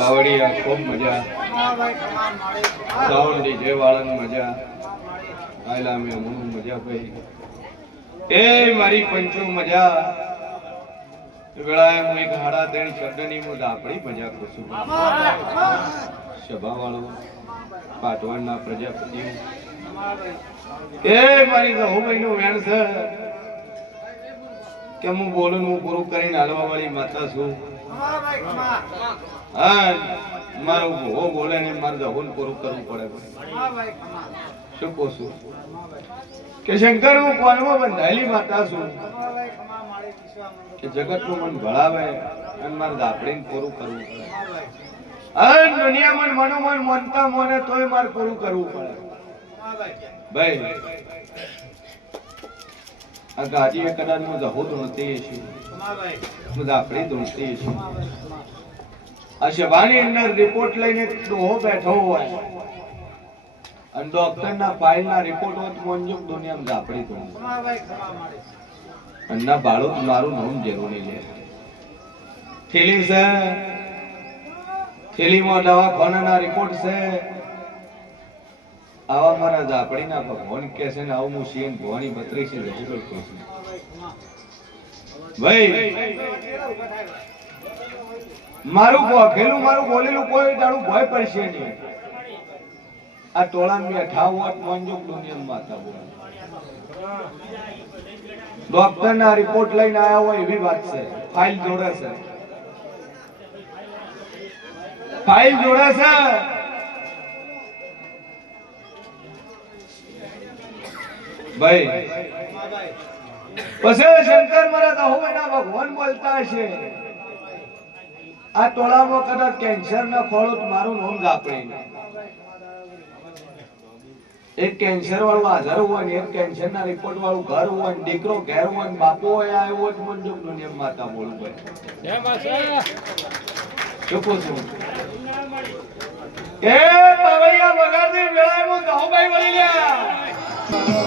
કાવડિયા, ખૂબ મજા. Sound DJ વાળન મજા. આયલા મે મુ મજા પઈ એ મારી પંચો મજા. વેળાએ હું એક હાડા ત્રણ શબ્દની હું દાપડી મજા કરું છું સભા વાળો પાટવાડના પ્રજાપતિ. એ મારી સહુભાઈ નું વેણ છે. કે હું બોલું હું પૂરું કરીને હાલવા વાળી માતા છું. હા મારું ભો બોલે ને મારે જહુન પૂરું કરવું પડે શું કહું છું કે શંકર હું કોનમાં બંધાયેલી માતા છું કે જગતનું મન ભળાવે અને મારે દાપડીને પૂરું કરવું પડે આ દુનિયામાં મનોમન મનતા મને તોય મારે પૂરું કરવું પડે ભાઈ આ ગાજી એ કદાચ હું જહુ નથી છું અંદર રિપોર્ટ મારું નામ જરૂરી છે. આવા મારા ઝાપડીના ભગવાન કે છે ને, આવું હું સીએમ ભવાની બત્રીસ રજૂ ભાઈ, મારું પેલું મારું બોલેલું કોઈ તારું ભય પડશે નહીં. આ ટોળા બેઠા હોત મંજુક દુનિયા માતા ડોક્ટર ના રિપોર્ટ લઈને આવ્યા હોય એવી વાત છે. ફાઇલ જોડે છે. ફાઇલ જોડે છે. ભાઈ પછી શંકર મારા એના ભગવાન બોલતા હશે. આ ટોળામાં કદાચ કેન્સર ના ખોળો મારું નોંધ આપણે એક કેન્સર વાળું આધાર હોય ને, એક કેન્સર ના રિપોર્ટ વાળું ઘર હોય ને, દીકરો ઘેર હોય ને, બાપુ હોય આવ્યો તો મંજુકનું નિયમ માતા બોલું ભાઈ ચૂકું છું. એ પાવડિયા વગાડતી વેળાએ હું દહોભાઈ વળી લ્યા.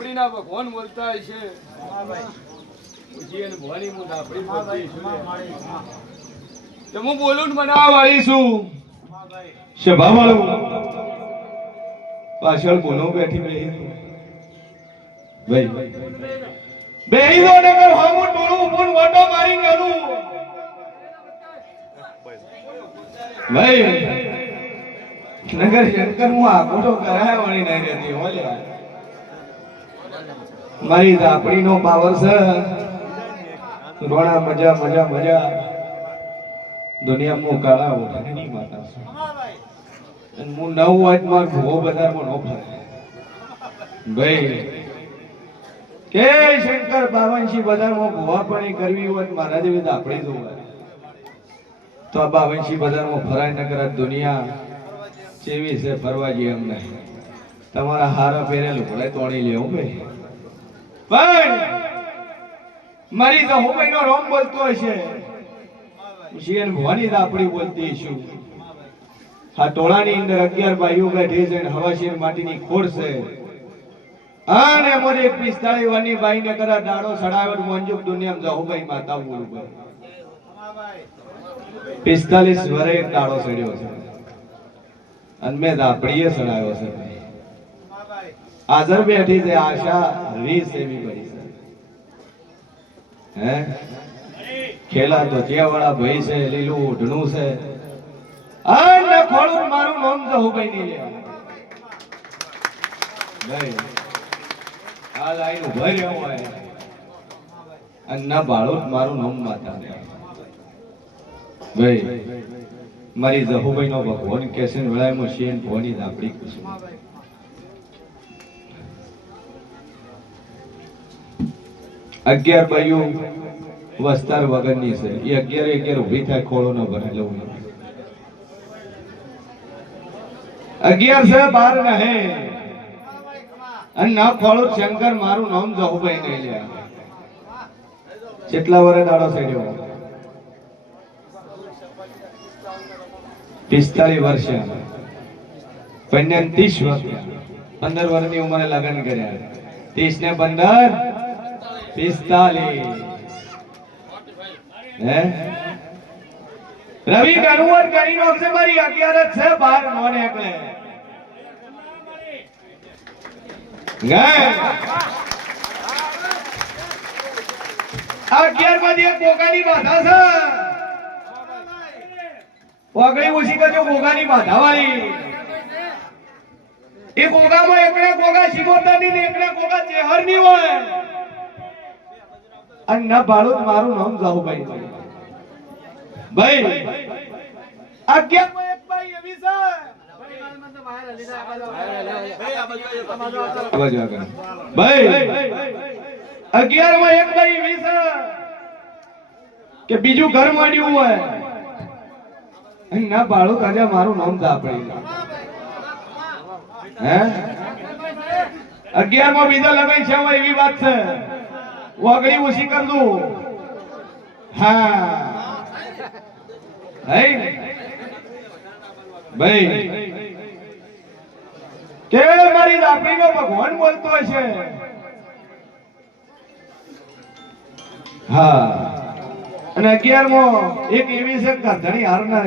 એ ના ભગવાન બોલતા છે. હું બોલું ને બનાવવા વાળી છું. સભા વાળું પાછળ બોલો બેઠી બેહી. ભાઈ. બેહી દો ને કર હું ટોળું ઉપર વટો મારી કરું ભાઈ નગર શંકર હું આગોટો કરાય વળી નહીં રહેતી હોલ્યા મારી દાપડીનો પાવર છે. રોણા મજા મજા મજા. દુનિયામાં કાળા ઓઢાની માતા અને હું નવ વાતમાં ભૂવો બજારમાં નો ફરે ભાઈ, કે શંકર બાવનશી બજારમાં ભૂવા પણ કરવી હોય મારા જેવી દાપડી જોવા તો આ બાવનશી બજારમાં ફરાય ન કરે દુનિયા જેવી છે ફરવા જઈએ એમ નહીં. તમારા હારા પહેરેલું ભલે તોડી લેવું ભાઈ. પણ મારી તો હું નો રોમ બોલતો હશે. શિયન ભવાની આપણી બોલતી છું આ ટોળાની અંદર અગિયાર બાઈઓ બેઠી છે અને હવાશીર માટીની ખોડ છે. અને મોરે એક પિસ્તાળી વાની ભાઈને કરા દાડો સડાવ્યો ને મંજુક દુનિયામાં જાહુભાઈ માતા બોલું પિસ્તાલીસ વરે એક દાડો સડ્યો છે. અને મેં દાપડીએ સડાવ્યો છે ભાઈ. હાજર બેઠી છે, આશા વીસ એવી પડી છે. હે? ખેલા તો ચિયાવાળા ભાઈ છે, લીલું ઓઢણું છે. અને ખોળું મારું નામ જહુભાઈ ની લે ભાઈ આ લાઈન ઊભા રહ્યો હોય અને ના બાળો મારું નામ માતા ભાઈ, મારી જહુભાઈ નો ભગવાન કે છે વેળાએ હું શેન ભવાની દાપડી કુસુમ અગિયાર બાઈઓ વસ્તાર વગરની છે. એ અગિયાર અગિયાર ઊભી થાય, ખોળો ન ભરાય લઉં અગિયાર છે, બાર રહે અને ના ખોળો, શંકર, મારું નામ જહુભાઈ નહીં લે. કેટલા વરે દાડો થયો પિસ્તાલીસ વર્ષ. પંદર, ત્રીસ વર્ષ. પંદર વર્ષની ઉંમરે લગ્ન કર્યા. ત્રીસ ને પંદર રવિ ગણવર કરી નોકસે મારી અગિયાર જ છે, બાર નો નીકળે ગણ અગિયારમાંથી એક બોગાની બાધા છે. ઓગળી ઓછી કરજો ગોગાની બાધા વાળી. એ ગોગામાં એકને ગોગા શિવોતરની ને એકને ગોગા ચેહરની હોય. અને ના ભાડું મારું નામ જાહુભાઈ. ભાઈ અગિયારમાં અગિયારમાં કે બીજું ઘર માંડ્યું હોય. ના ભાડું કાજા મારું નામ દાપડી હે? અગિયારમાં બીજા લગાઈ છે એવી વાત છે. ઓગળી ઓછી કર દઉં હા. હે? ભાઈ. કે મારી દાપડીનો ભગવાન બોલતો છે હા. અને અગિયાર એક એવી છે ગાંધણી હારનાર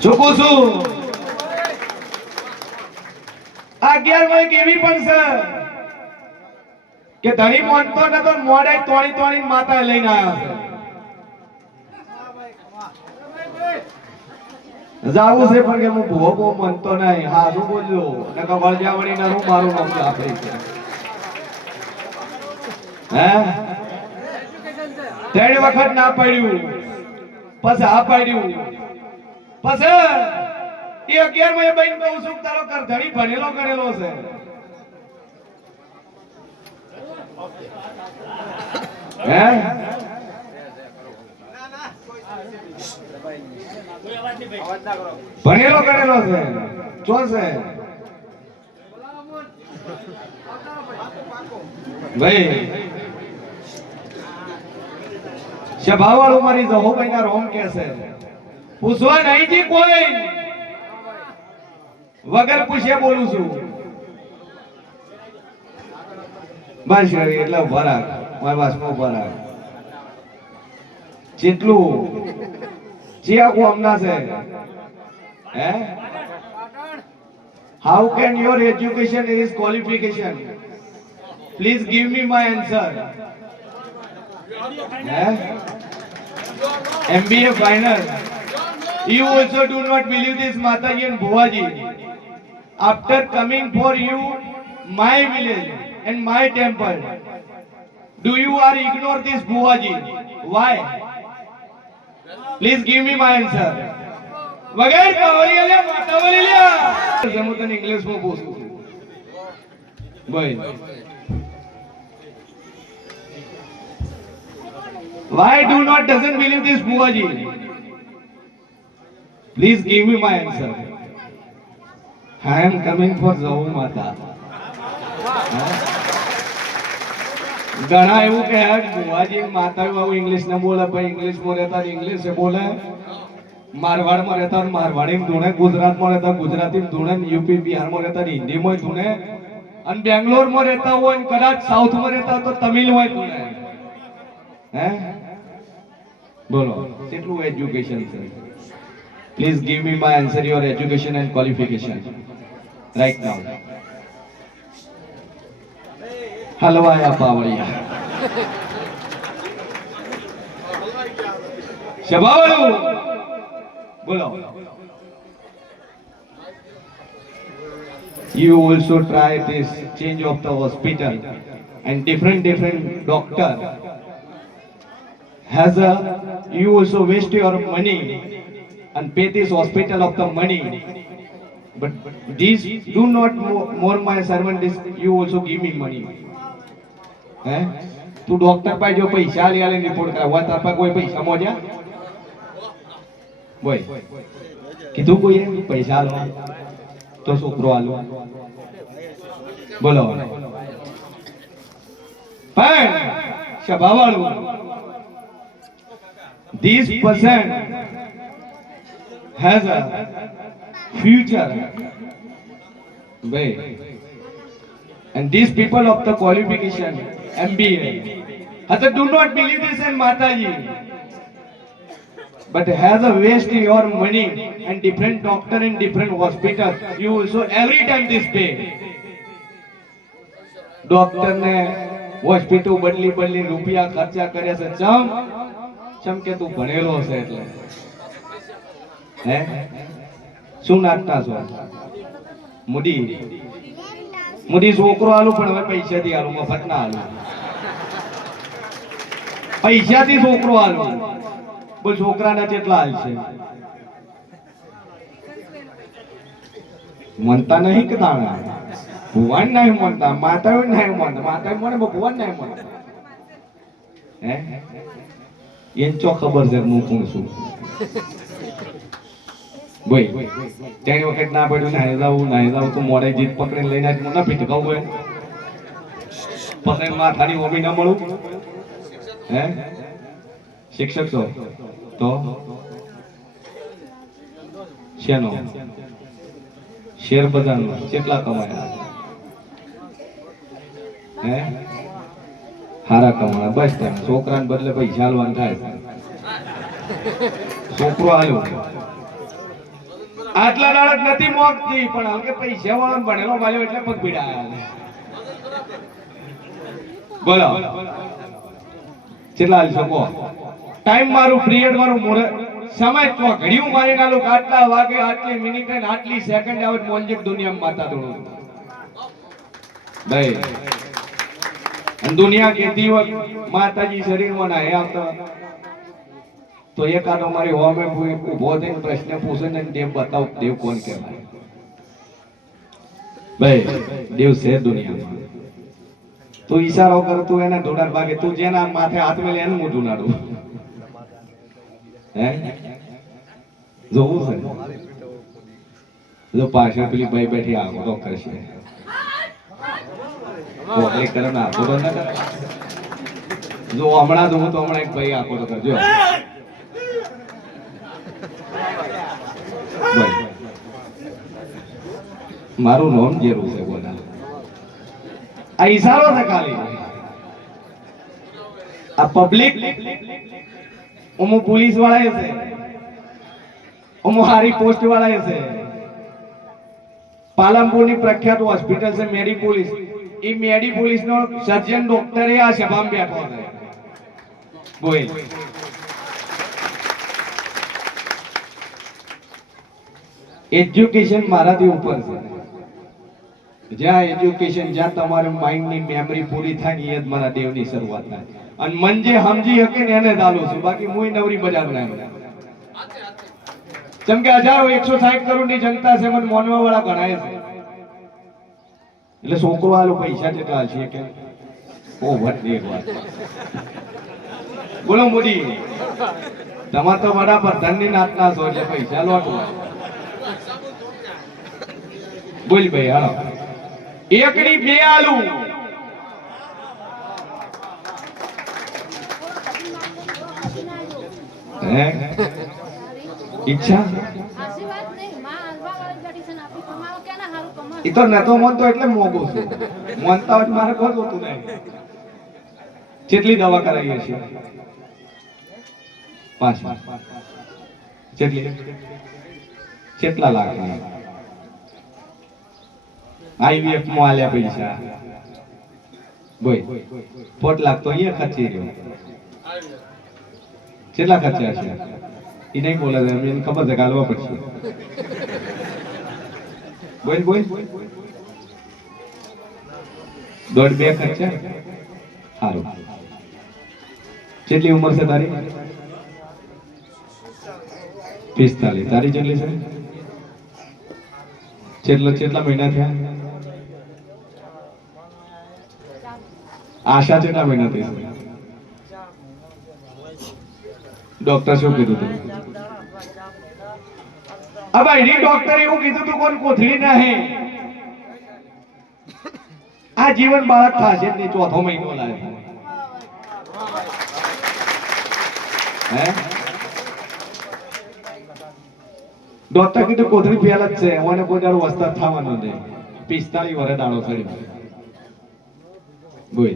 ચૂકું છું અગિયાર એક એવી પણ છે કે ધણી મોનતો નતો મોડે તોણી તોણી માતા લઈને આવ્યા છે. જાવું છે પણ કે હું ભો ભો મનતો નહીં. હા શું બોલ્યો. નકર વળજાવણી ના હું મારું નામ આપે છે. હે? ત્રણ વખત ના પાડ્યું. પછી આ પાડ્યું. પછી એ અગિયારમાં એ બહેન કે તારો કરધણી ભણેલો કરેલો છે. હે? ભણેલો કરેલો છે. ચો છે? ભાઈ સભાવાળું મારી જહોભાઈ ના રોમ કે છે. પૂછવા નહીં જી કોઈ. વગર પૂછે બોલું છું. બસ એટલે ઊભા મારા વાસમાં રાખ જેટલું જે આખું હમણાં છે હે? How can your education is qualification please give me my answer હે? MBA final. You also do not believe this, Mataji and Bhuvaji. After coming for you, my village and my temple, do you are ignore this Bhuvaji? Why? Please give me my answer. વગર કાવળી લે માતાવલી લે હું તને ઇંગ્લિશમાં પૂછું છું ભાઈ Why do not doesn't believe this Buaji? Please give me my answer. I am coming for Zahu Mata. ઘણા એવું કે બુવાજી માતા બાબુ ઇંગ્લિશ ને બોલે પણ ઇંગ્લિશમાં રહેતા ઇંગ્લિશ બોલે મારવાડમાં રહેતા મારવાડી ધૂણે ગુજરાતમાં રહેતા ગુજરાતી ધૂણે યુપી બિહારમાં રહેતા હિન્દી માં ધૂણે અને બેંગ્લોરમાં રહેતા હોય ને કદાચ સાઉથમાં રહેતા તો તમિલ હોય ધૂણે હે બોલો કેટલું એજ્યુકેશન છે please give me my answer your education and qualification right now. Halwaya Pavaliya. Shabalu! Bolo. You also try this change of the hospital and different different doctor has a you also waste your money and pay this hospital of the money but these do not more, my servant this you also give me money હે તું doctor પાસે જો પૈસા લે આલે report કરાવવા તાર પાસે કોઈ પૈસા મોજ્યા બોય કીધું કોઈએ પૈસા આલો તો છોકરો આલો બોલો પણ સભાવાળું this person has a future ભાઈ And these people of the qualification, MBA, Hatha, do not believe this in Mataji. But has a waste your money and different doctor in different hospital. You also every time this pay. Doctor ને hospital બદલી બદલી રૂપિયા ખર્ચા કર્યા છે ચમ ચમ કે તું ભણેલો છે એટલે હે શું નાખતા છો? મુડી. મુડી છોકરો આલું, પણ હવે પૈસાથી આલું મફત ના આલું. પૈસાથી છોકરો આલુ. બોલ, છોકરાના કેટલા હાલ છે? મનતા નહીં કે તાણા ભગવાન નહીં મનતા માતા નહીં મનતા માતા મને ભગવાન નહીં મનતા હે? એમ ચો ખબર છે હું કોણ છું? બોય તેની વખત ના પડ્યું, નાહી જાવું નાહી જાવું તો મોડે જીત પકડીને લઈને આજ ના પીટકાવું હોય. પકડીને માથાની ઓમી ના મળું. હે? શિક્ષક છો? તો? શેનો? શેર બજારનો કેટલા કમાયા? હે? હારા કમાણા. બસ તેમ છોકરાને બદલે પૈસા હાલવાનું થાય. છોકરો હાલ્યો આટલા દાડક નથી મોકતી પણ હવે કે પૈસા વાળો ભણેલો ભાઈઓ એટલે પગ પીડા બોલો. કેટલા હાલશો ટાઈમ મારું પીરિયડ મારું મોરે સમય તો ઘડિયું મારી ના કે આટલા વાગે, આટલી મિનિટ ને આટલી સેકન્ડ આવે મોંજીક દુનિયામાં માતા ધોળું ભાઈ દુનિયા કેતી હોય, માતાજી શરીરમાં ના આવતા તો એક એકાદો મારી હોમે ઊભો થઈને પ્રશ્ન પૂછે ને દેવ બતાવ દેવ કોણ કહેવાય? ભાઈ, દેવ છે દુનિયામાં. તું ઈશારો કર, તું એના ઢોડાર ભાગે. તું જેના માથે હાથ મેલે એને હું નાડું હે? જોવું છે? જો પાછળ પેલી ભાઈ બેઠી આગળ કરશે. ઓકે કરે ને આગળ ના કરે? જો હમણાં જોઉં તો હમણાં એક ભાઈ આખો તો કરજો ભાઈ. મારું નામ જેરું છે, બોલા. આ ઈશારો છે ખાલી. આ પબ્લિક અમુ પોલીસવાળા છે. અમુ હારી પોસ્ટ વાળા છે. પાલનપુરની પ્રખ્યાત હોસ્પિટલ છે મેડી પોલીસ. એ મેડી પોલીસ નો સર્જન એ આ સભામાં બેઠો છે. બોલ. એજ્યુકેશન મારાથી ઉપર છે. જ્યાં એજ્યુકેશન જ્યાં તમારું માઇન્ડની મેમરી પૂરી થાય ને એ જ મારા દેવની શરૂઆત થાય. અને મન જે સમજી શકે ને એને ચાલુ છું. બાકી હું નવરી બજાર ના જેમ કે હજારો એકસો સાઠ કરોડની જનતા છે, મને મોનવા વાળા ગણાય છે. એટલે છોકરો આલો પૈસા જેટલા છે કે ઓ વટ એક વાત. બોલો મોદી, તમારે તો વડાપ્રધાનની નાતના છો એટલે પૈસા લોટવા બોલ ભાઈ, હાલો. એકની બે આલુ ઈચ્છા? એ તો એટલે મોગો છું. મનતા મારે કોઈ નહીં. કેટલી દવા કરાવીએ છીએ. પાંચ કેટલી કેટલા લાખની આઈવીએફમાં આલ્યા પૈસા. બોય પોટ લાખ તો અહીંયા ખર્ચી રહ્યો. કેટલા ખર્ચ્યા છે? એ નહીં બોલે છે એમને ખબર છે ગાલવા પડશે. બોલ બોલ. દોઢ બે ખર્ચા? સારું કેટલી ઉંમર છે તારી? પિસ્તાલીસ. તારી કેટલી છે? કેટલા કેટલા મહિના થયા? આશા કેટલા મહિના થઈ ડોક્ટર શું કીધું તું? કોથળી આ જીવન બાળક થશે નહીં, ચોથો મહિનો હે? ડોક્ટર કીધું કોથળી ફેલ જ છે, મને કોઈ દાડો વસ્તર થવાનો નહીં પિસ્તાળીસ વર્ષ દાડો ચડી બોલ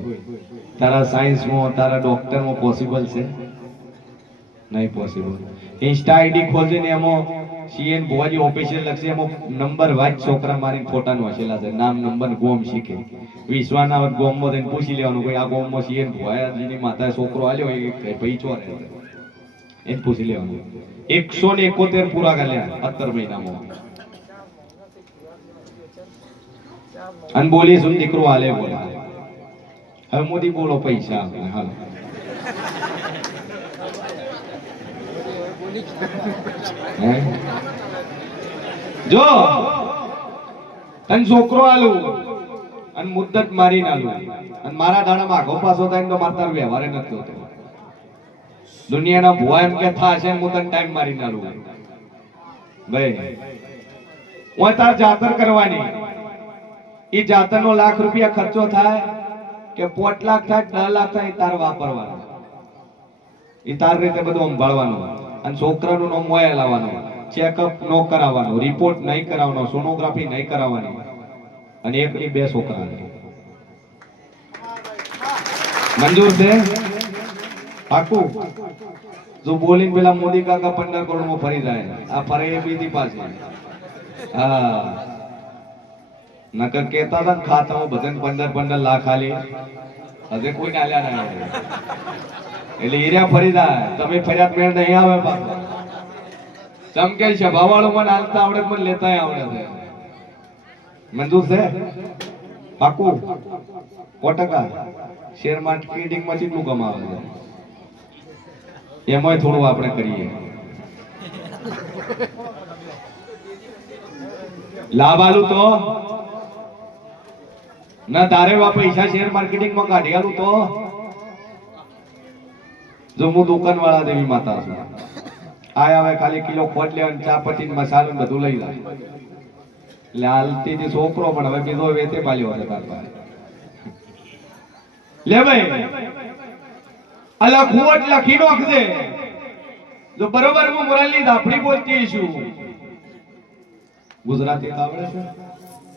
તારા સાયન્સમાં તારા ડોક્ટરમાં પોસિબલ છે? નહીં પોસિબલ ઇન્સ્ટા આઈડી ખોલજે ને એમાં સીએન ભુવાજી ઓફિશિયલ લખશે, એમાં નંબર વાંચ છોકરા મારી ફોટાનો હશેલા છે. નામ નંબર ગોમ શીખે. વિશ્વાના ગોમમાં થઈને પૂછી લેવાનું કોઈ, આ ગોમમાં સીએન ભુવાજીની માતા છોકરો આવ્યો એ ભાઈ ચો એમ પૂછી લેવાનું. એકસો ને એકોતેર પૂરા કર્યા સત્તર મહિનામાં. અને બોલી, શું દીકરો હાલે? બોલા. હવે મોદી બોલો પૈસા આપે હાલો જો તને છોકરો આલું અને મુદ્દત મારી નાલું અને મારા દાડામાં આખો પાછો થાય તો મારે તારો વ્યવહારે નથી દુનિયાના ભુવા એમ કે થાશે હું તને ટાઈમ મારી નાલું ભાઈ હું તાર જાતર કરવાની એ જાતરનો લાખ રૂપિયા ખર્ચો થાય કે પોટ થાય લાખ થાય તાર વાપરવાનો એ તાર રીતે બધું સંભાળવાનું અને છોકરાનું નામ મોયા લાવવાનું ચેકઅપ ન કરાવવાનો રિપોર્ટ નહીં કરાવવાનો સોનોગ્રાફી નહીં કરાવવાની. અને એક ની બે છોકરા મંજૂર છે? પાકું? જો બોલીને પેલા મોદી કાકા પંદર કરોડમાં ફરી જાય. આ ફરે એ બીજી પાસે હા. નકર કેતા હતા ખાતા બધાને પંદર પંદર લાખ આલી. હજે કોઈ આલ્યા ના એટલે એરિયા ફરી જાય. તમે ફરિયાદ મેળ નહીં આવે પાછો. ચમકે છે, ભાવાળો મને હાલતા આવડે મને લેતા આવડે છે. મંજૂર છે? પાકું? કોટકા શેર માર્કેટિંગમાં કેટલું કમાવે છે. એમાંય થોડું આપણે કરીએ. લાભ આલું તો. ના, તારે વા પૈસા શેર માર્કેટિંગમાં કાઢી આલું તો? જો હું દુકાન વાળા દેવી માતા છું. આયા હવે ખાલી કિલો ખોટ લેવાનું ચા પતી મસાલો બધું લઈ એટલે હાલતી જે છોકરો પણ હવે બીજો વેતે પાલ્યો છે તાર પાસે. લે ભાઈ, અલા ખોટ લખી નાખજે. જો બરોબર હું મુરાલી દાફડી બોલતી છું. ગુજરાતી આવડે છે?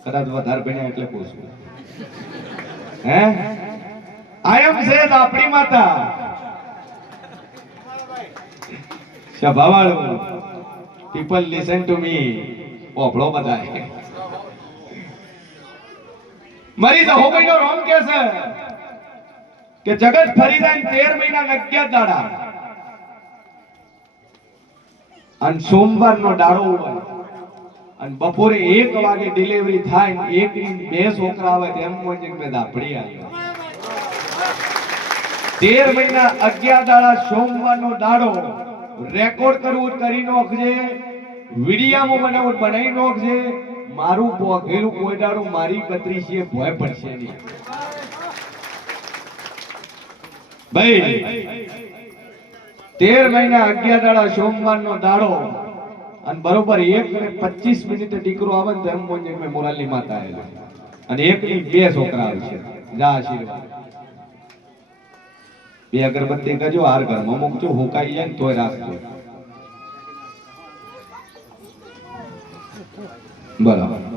કદાચ વધારે ભણ્યા એટલે પૂછું. આપણી માતા. પીપલ લિસન ટુ મી ઓભળો બધાય. મરી તો હોમઈનો રોમ કે છે? કે જગત ફરી જાય ને તેર મહિના ને અગિયાર દાડા. અને સોમવારનો દાડો હોય. અને બપોરે એક વાગે ડિલિવરી થાય એક બે છોકરા આવે તેમ મોજે મેં દાપડી આવ્યો તેર મહિના અગિયાર દાડા સોમવારનો દાડો રેકોર્ડ કરવું કરી નોખજે. વિડિયામાં એવું બનાવી નોખજે. મારું પોઘેલું કોઈ દાડું મારી કતરી છે ભય પડશે નહીં. ભાઈ, તેર મહિના અગિયાર દાડા સોમવારનો દાડો અને બરોબર એક ને પચીસ મિનિટે દીકરો આવે ને ધર્મ મોજે મેં મોરાલી માતા આવેલા અને એક ની બે છોકરા આવશે જા આશીર્વાદ. બે અગરબત્તી કરજો હાર ઘરમાં મૂકજો, હુકાઈ જાય ને તોય રાખજો. બરાબર.